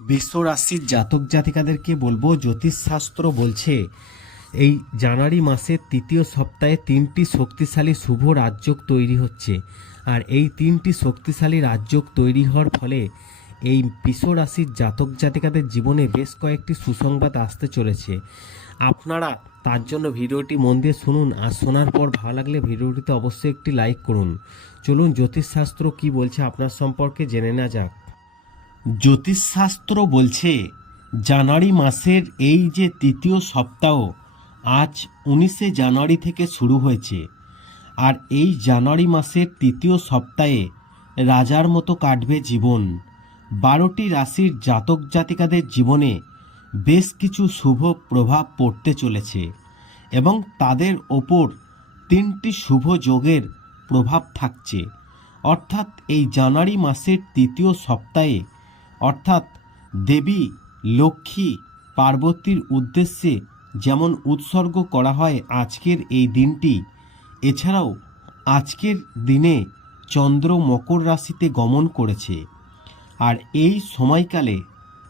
বিশ্ব রাশির জাতক জাতিকাদেরকে বলব, জ্যোতিষশাস্ত্র বলছে, এই জানুয়ারি মাসের তৃতীয় সপ্তাহে তিনটি শক্তিশালী শুভ রাজযোগ তৈরি হচ্ছে। আর এই তিনটি শক্তিশালী রাজযোগ তৈরি হওয়ার ফলে এই রাশির জাতক জাতিকাদের জীবনে বেশ কয়েকটি সুসংবাদ আসতে চলেছে। আপনারা তার জন্য ভিডিওটি মন দিয়ে শুনুন, আর শোনার পর ভালো লাগলে ভিডিওটিতে অবশ্যই একটি লাইক করুন। চলুন, জ্যোতিষশাস্ত্র কি বলছে আপনার সম্পর্কে জেনে নেওয়া যাক। জ্যোতিষশাস্ত্র বলছে, জানুয়ারি মাসের এই যে তৃতীয় সপ্তাহ, আজ উনিশে জানুয়ারি থেকে শুরু হয়েছে। আর এই জানুয়ারি মাসের তৃতীয় সপ্তাহে রাজার মতো কাটবে জীবন। বারোটি রাশির জাতক জাতিকাদের জীবনে বেশ কিছু শুভ প্রভাব পড়তে চলেছে এবং তাদের ওপর তিনটি শুভ যোগের প্রভাব থাকছে। অর্থাৎ এই জানুয়ারি মাসের তৃতীয় সপ্তাহে অর্থাৎ দেবী, লক্ষ্মী, পার্বতীর উদ্দেশ্যে যেমন উৎসর্গ করা হয় আজকের এই দিনটি, এছাড়াও আজকের দিনে চন্দ্র মকর রাশিতে গমন করেছে। আর এই সময়কালে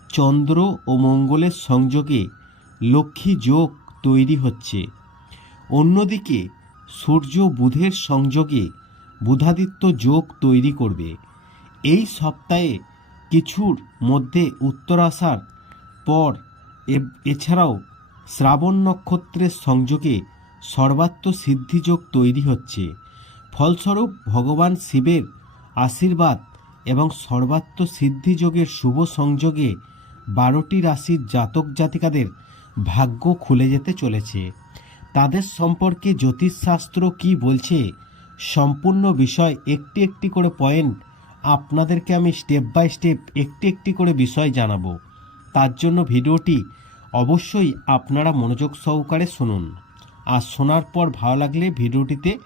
চন্দ্র ও মঙ্গলের সংযোগে লক্ষ্মী যোগ তৈরি হচ্ছে। অন্যদিকে সূর্য বুধের সংযোগে বুধাদিত্য যোগ তৈরি করবে। এই সপ্তাহে কিছুর মধ্যে উত্তর আসার পর এছাড়াও শ্রাবণ নক্ষত্রের সংযোগে সর্বাত্ম সিদ্ধিযোগ তৈরি হচ্ছে। ফলস্বরূপ ভগবান শিবের আশীর্বাদ এবং সর্বাত্ম সিদ্ধিযোগের শুভ সংযোগে বারোটি রাশির জাতক জাতিকাদের ভাগ্য খুলে যেতে চলেছে। তাদের সম্পর্কে জ্যোতিষশাস্ত্র কি বলছে? সম্পূর্ণ বিষয় একটি একটি করে পয়েন্ট আপনাদেরকে আমি স্টেপ বাই স্টেপ একটি একটি করে বিষয় জানাব। তার জন্য ভিডিওটি অবশ্যই আপনারা মনোযোগ সহকারে শুনুন। আর শোনার পর ভালো লাগলে ভিডিওটিতে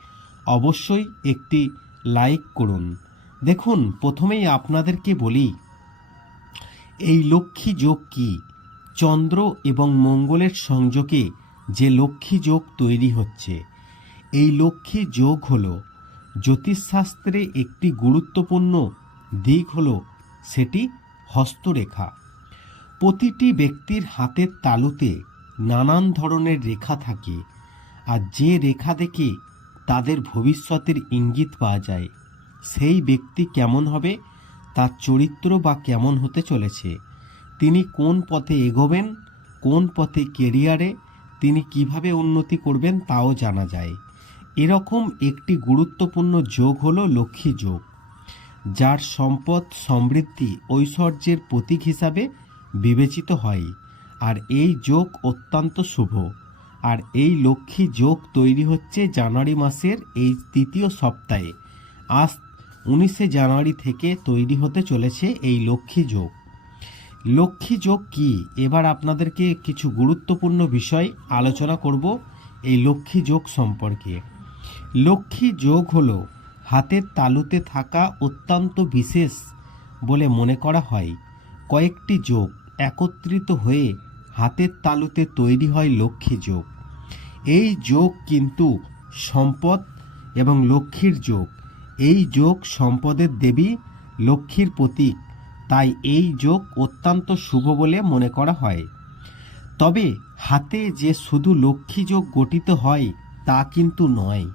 অবশ্যই একটি লাইক করুন। দেখুন, প্রথমেই আপনাদেরকে বলি, এই লক্ষ্মী যোগ কি? চন্দ্র এবং মঙ্গলের সংযোগে যে লক্ষ্মী যোগ তৈরি হচ্ছে, এই লক্ষ্মী যোগ হলো জ্যোতিষশাস্ত্রে একটি গুরুত্বপূর্ণ দিক হলো সেটি হস্তরেখা। প্রতিটি ব্যক্তির হাতের তালুতে নানান ধরনের রেখা থাকে আর যে রেখা দেখে তাদের ভবিষ্যতের ইঙ্গিত পাওয়া যায়, সেই ব্যক্তি কেমন হবে, তার চরিত্র বা কেমন হতে চলেছে, তিনি কোন পথে এগোবেন, কোন পথে কেরিয়ারে তিনি কীভাবে উন্নতি করবেন তাও জানা যায়। এরকম একটি গুরুত্বপূর্ণ যোগ হলো লক্ষ্মী যোগ, যার সম্পদ সমৃদ্ধি ঐশ্বর্যের প্রতীক হিসাবে বিবেচিত হয়, আর এই যোগ অত্যন্ত শুভ। আর এই লক্ষ্মী যোগ তৈরি হচ্ছে জানুয়ারি মাসের এই তৃতীয় সপ্তাহে। আজ উনিশে জানুয়ারি থেকে তৈরি হতে চলেছে এই লক্ষ্মী যোগ। লক্ষ্মী যোগ কি? এবার আপনাদেরকে কিছু গুরুত্বপূর্ণ বিষয় আলোচনা করব এই লক্ষ্মী যোগ সম্পর্কে। লক্ষ্মী যোগ হলো হাতের তালুতে থাকা অত্যন্ত বিশেষ বলে মনে করা হয়। কয়েকটি যোগ একত্রিত হয়ে হাতের তালুতে তৈরি হয় লক্ষ্মী যোগ। এই যোগ কিন্তু সম্পদ এবং লক্ষ্মীর যোগ। এই যোগ সম্পদের দেবী লক্ষ্মীর প্রতীক। তাই এই যোগ অত্যন্ত শুভ বলে মনে করা হয়। তবে হাতে যে শুধু লক্ষ্মী যোগ গঠিত হয় তা কিন্তু নয়।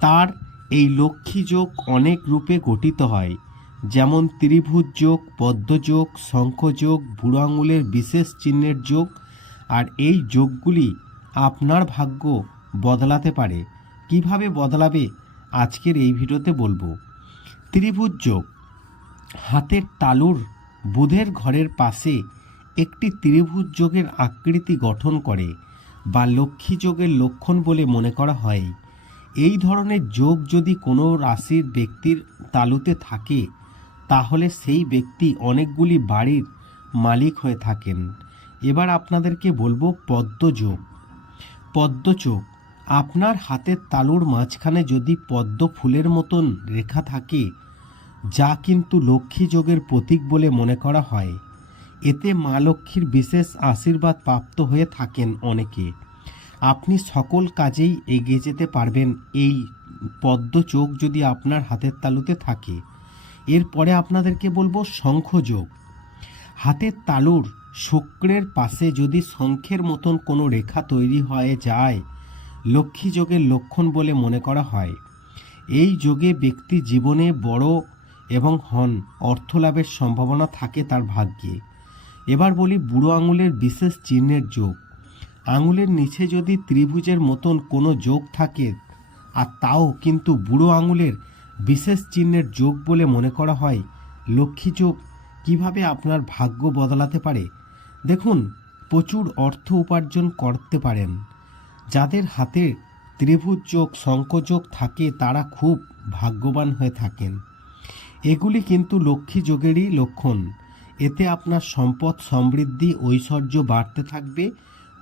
তার এই লক্ষ্মী যোগ অনেক রূপে গঠিত হয়, যেমন ত্রিভুজ যোগ পদ্মযোগ শঙ্খযোগ বুড়ো আঙুলের বিশেষ চিহ্নের যোগ, আর এই যোগগুলি আপনার ভাগ্য বদলাতে পারে। কীভাবে বদলাবে, আজকের এই ভিডিওতে বলব। ত্রিভুজ যোগ, হাতের তালুর বুধের ঘরের পাশে একটি ত্রিভুজ যোগের আকৃতি গঠন করে বা লক্ষ্মী যোগের লক্ষণ বলে মনে করা হয়। এই ধরনের যোগ যদি কোনো রাশির ব্যক্তির তালুতে থাকে, তাহলে সেই ব্যক্তি অনেকগুলি বাড়ির মালিক হয়ে থাকেন। এবার আপনাদেরকে বলব পদ্মযোগ পদ্মচোখ আপনার হাতের তালুর মাঝখানে যদি পদ্ম ফুলের মতন রেখা থাকে, যা কিন্তু লক্ষ্মী যোগের প্রতীক বলে মনে করা হয়। এতে মা লক্ষ্মীর বিশেষ আশীর্বাদ প্রাপ্ত হয়ে থাকেন অনেকে। আপনি সকল কাজেই এগিয়ে যেতে পারবেন। এই পদ্ম চোখ যদি আপনার হাতের তালুতে থাকে, এরপরে আপনাদেরকে বলব শঙ্খযোগ হাতের তালুর শুক্রের পাশে যদি শঙ্খের মতন কোনো রেখা তৈরি হয়ে যায়, লক্ষ্মী যোগের লক্ষণ বলে মনে করা হয়। এই যোগে ব্যক্তি জীবনে বড় এবং হন, অর্থলাভের সম্ভাবনা থাকে তার ভাগ্যে। এবার বলি বুড়ো আঙুলের বিশেষ চিহ্নের যোগ। আঙুলের নিচে যদি ত্রিভুজের মতন কোনো যোগ থাকে, আর তাও কিন্তু বুড়ো আঙুলের বিশেষ চিহ্নের যোগ বলে মনে করা হয়, লক্ষ্মী যোগ কীভাবে আপনার ভাগ্য বদলাতে পারে? দেখুন, প্রচুর অর্থ উপার্জন করতে পারেন। যাদের হাতে ত্রিভুজ যোগ শঙ্কযোগ থাকে, তারা খুব ভাগ্যবান হয়ে থাকেন। এগুলি কিন্তু লক্ষ্মী যোগেরই লক্ষণ। এতে আপনার সম্পদ সমৃদ্ধি, ঐশ্বর্য বাড়তে থাকবে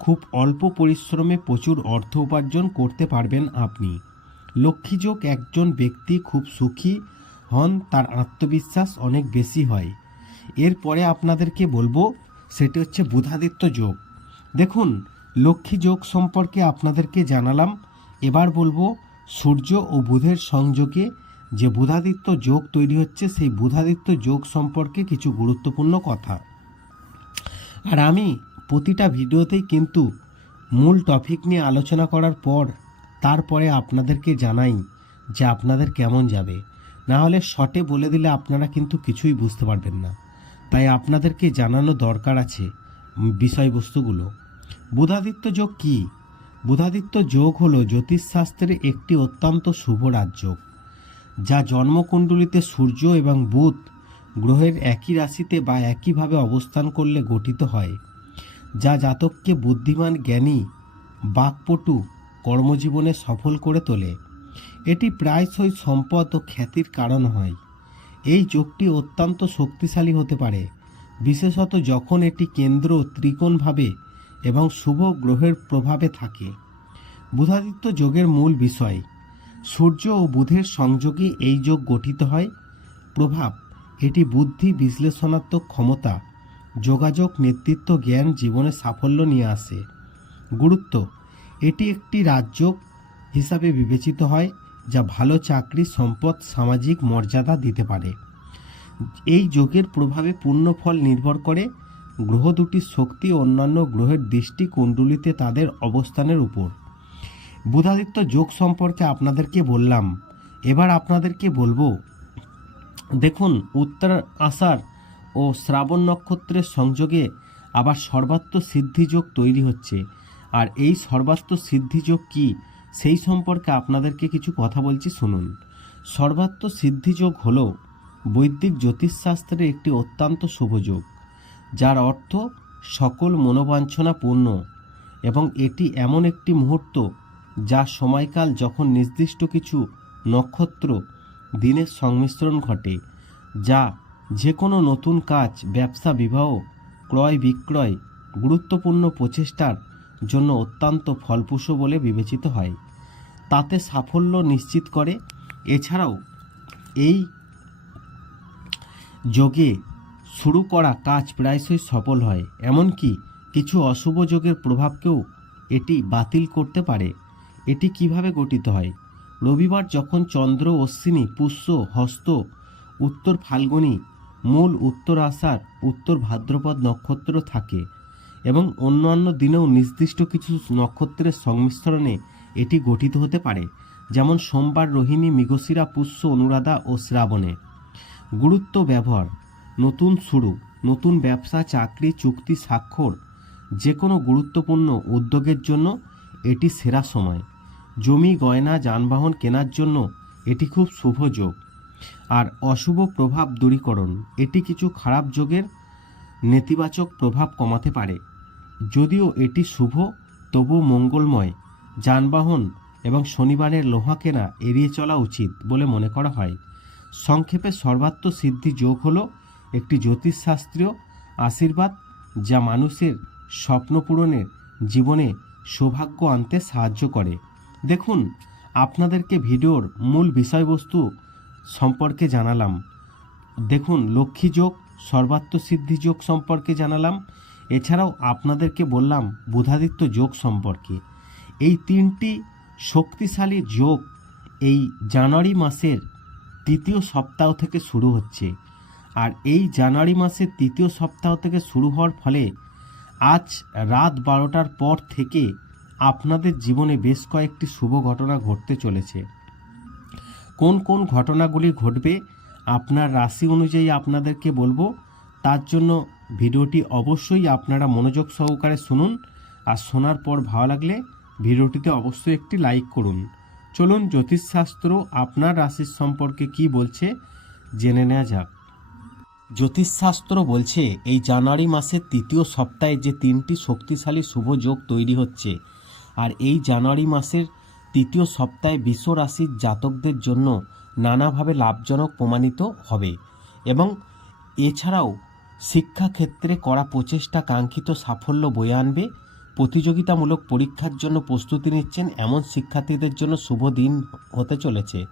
খুব অল্প পরিশ্রমে প্রচুর অর্থ উপার্জন করতে পারবেন আপনি। লক্ষ্মীযোগ একজন ব্যক্তি খুব সুখী হন, তার আত্মবিশ্বাস অনেক বেশি হয়। এরপরে আপনাদেরকে বলব, সেটি হচ্ছে বুধাদিত্য যোগ। দেখুন লক্ষ্মী যোগ সম্পর্কে আপনাদেরকে জানালাম। এবার বলব, সূর্য ও বুধের সংযোগে যে বুধাদিত্য যোগ তৈরি হচ্ছে, সেই বুধাদিত্য যোগ সম্পর্কে কিছু গুরুত্বপূর্ণ কথা। আর আমি প্রতিটা ভিডিওতেই কিন্তু মূল টপিক নিয়ে আলোচনা করার পর তারপরে আপনাদেরকে জানাই যে আপনাদের কেমন যাবে। না হলে শটে বলে দিলে আপনারা কিন্তু কিছুই বুঝতে পারবেন না। তাই আপনাদেরকে জানানো দরকার আছে বিষয়বস্তুগুলো। বুধাদিত্য যোগ কি? বুধাদিত্য যোগ হলো জ্যোতিষশাস্ত্রের একটি অত্যন্ত শুভ রাজযোগ যা জন্মকুণ্ডলিতে সূর্য এবং বুধ গ্রহের একই রাশিতে বা একইভাবে অবস্থান করলে গঠিত হয়। যা জাতককে বুদ্ধিমান জ্ঞানী, বাকপটু কর্মজীবনে সফল করে তোলে। এটি প্রায়শই সম্পদ ও খ্যাতির কারণ হয়। এই যোগটি অত্যন্ত শক্তিশালী হতে পারে, বিশেষত যখন এটি কেন্দ্র ত্রিকোণভাবে এবং শুভ গ্রহের প্রভাবে থাকে। বুধাদিত্য যোগের মূল বিষয়, সূর্য ও বুধের সংযোগে এই যোগ গঠিত হয়। প্রভাব, এটি বুদ্ধি বিশ্লেষণাত্মক ক্ষমতা যোগাযোগ, নেতৃত্ব, জ্ঞান, জীবনে সাফল্য নিয়ে আসে। গুরুত্ব, এটি একটি রাজ্য হিসাবে বিবেচিত হয় যা ভালো চাকরি, সম্পদ, সামাজিক মর্যাদা দিতে পারে। এই যোগের প্রভাবে পূর্ণ ফল নির্ভর করে। গ্রহ দুটির শক্তি অন্যান্য গ্রহের দৃষ্টি কুণ্ডলিতে তাদের অবস্থানের উপর। বুধাদিত্য যোগ সম্পর্কে আপনাদেরকে বললাম। এবার আপনাদেরকে বলব, দেখুন, উত্তর আষাঢ় ও শ্রাবণ নক্ষত্রের সংযোগে আবার সর্বাত্ম সিদ্ধিযোগ তৈরি হচ্ছে। আর এই সর্বাত্ম সিদ্ধিযোগ কি, সেই সম্পর্কে আপনাদেরকে কিছু কথা বলছি, শুনুন। সর্বাত্ম সিদ্ধিযোগ হল বৈদিক জ্যোতিষশাস্ত্রের একটি অত্যন্ত শুভযোগ যার অর্থ সকল মনোবাঞ্ছনা পূর্ণ, এবং এটি এমন একটি মুহূর্ত যা সময়কাল যখন নির্দিষ্ট কিছু নক্ষত্র দিনের সংমিশ্রণ ঘটে, যা যে কোনো নতুন কাজ, ব্যবসা, বিবাহ, ক্রয়, বিক্রয় গুরুত্বপূর্ণ প্রচেষ্টার জন্য অত্যন্ত ফলপ্রসূ বলে বিবেচিত হয়। তাতে সাফল্য নিশ্চিত করে। এছাড়াও, এই যোগে শুরু করা কাজ প্রায়শই সফল হয়, এমনকি কিছু অশুভ যোগের প্রভাবকেও এটি বাতিল করতে পারে। এটি কীভাবে গঠিত হয়? রবিবার যখন চন্দ্র, অশ্বিনী, পুষ্য, হস্ত, উত্তর, ফাল্গুনী মূল উত্তর আষাঢ় উত্তর ভাদ্রপদ নক্ষত্র থাকে এবং অন্যান্য দিনেও নির্দিষ্ট কিছু নক্ষত্রের সংমিশ্রণে এটি গঠিত হতে পারে, যেমন সোমবার রোহিণী, মৃগশিরা, পুষ্য, অনুরাধা ও শ্রাবণে। গুরুত্ব ব্যবহার, নতুন শুরু, নতুন ব্যবসা, চাকরি, চুক্তি, স্বাক্ষর যে কোনো গুরুত্বপূর্ণ উদ্যোগের জন্য এটি সেরা সময়। জমি, গয়না, যানবাহন কেনার জন্য এটি খুব শুভ যোগ। আর অশুভ প্রভাব দূরীকরণ, এটি কিছু খারাপ যোগের নেতিবাচক প্রভাব কমাতে পারে। যদিও এটি শুভ, তবু মঙ্গলময়। যানবাহন এবং শনিবারের লোহা কেনা এড়িয়ে চলা উচিত বলে মনে করা হয়। সংক্ষেপে সর্বাত্ম সিদ্ধি যোগ হলো একটি জ্যোতিষশাস্ত্রীয় আশীর্বাদ যা মানুষের স্বপ্ন পূরণের জীবনে সৌভাগ্য আনতে সাহায্য করে। দেখুন, আপনাদেরকে ভিডিওর মূল বিষয়বস্তু সম্পর্কে জানালাম। দেখুন, লক্ষ্মী যোগ, সর্বাত্ম সিদ্ধি যোগ সম্পর্কে জানালাম। এছাড়াও আপনাদেরকে বললাম, বুধাদিত্য যোগ সম্পর্কে। এই তিনটি শক্তিশালী যোগ এই জানুয়ারি মাসের তৃতীয় সপ্তাহ থেকে শুরু হচ্ছে। আর এই জানুয়ারি মাসের তৃতীয় সপ্তাহ থেকে শুরু হওয়ার ফলে আজ রাত বারোটার পর থেকে আপনাদের জীবনে বেশ কয়েকটি শুভ ঘটনা ঘটতে চলেছে। কোন কোন ঘটনাগুলি ঘটবে আপনার রাশি অনুযায়ী আপনাদেরকে বলব। তার জন্য ভিডিওটি অবশ্যই আপনারা মনোযোগ সহকারে শুনুন। আর শোনার পর ভালো লাগলে ভিডিওটিতে অবশ্যই একটি লাইক করুন। চলুন জ্যোতিষশাস্ত্র আপনার রাশির সম্পর্কে কি বলছে জেনে নেওয়া যাক। জ্যোতিষশাস্ত্র বলছে, এই জানুয়ারি মাসের তৃতীয় সপ্তাহে যে তিনটি শক্তিশালী শুভ যোগ তৈরি হচ্ছে। আর এই জানুয়ারি মাসের তৃতীয় সপ্তাহে বিশ্ব রাশির জাতকদের জন্য নানাভাবে লাভজনক প্রমাণিত হবে এবং এছাড়াও শিক্ষাক্ষেত্রে করা প্রচেষ্টা কাঙ্ক্ষিত সাফল্য বয়ে আনবে। প্রতিযোগিতামূলক পরীক্ষার জন্য প্রস্তুতি নিচ্ছেন এমন শিক্ষার্থীদের জন্য শুভ দিন হতে চলেছে।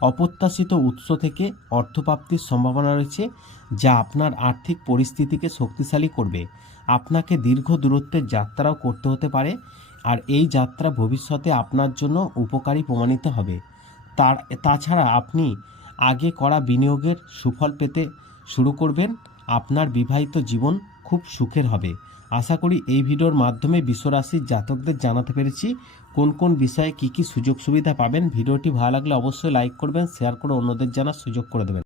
অপ্রত্যাশিত উৎস থেকে অর্থপ্রাপ্তির সম্ভাবনা রয়েছে, যা আপনার আর্থিক পরিস্থিতিকে শক্তিশালী করবে। আপনাকে দীর্ঘ দূরত্বের যাত্রাও করতে হতে পারে। আর এই যাত্রা ভবিষ্যতে আপনার জন্য উপকারী প্রমাণিত হবে। তার, তাছাড়া আপনি আগে করা বিনিয়োগের সুফল পেতে শুরু করবেন। আপনার বিবাহিত জীবন খুব সুখের হবে। আশা করি এই ভিডিওর মাধ্যমে বিশ্বরাশির জাতকদের জানাতে পেরেছি কোন কোন বিষয়ে কি কি সুযোগ সুবিধা পাবেন। ভিডিওটি ভালো লাগলে অবশ্যই লাইক করবেন, শেয়ার করে অন্যদের জানার সুযোগ করে দেবেন।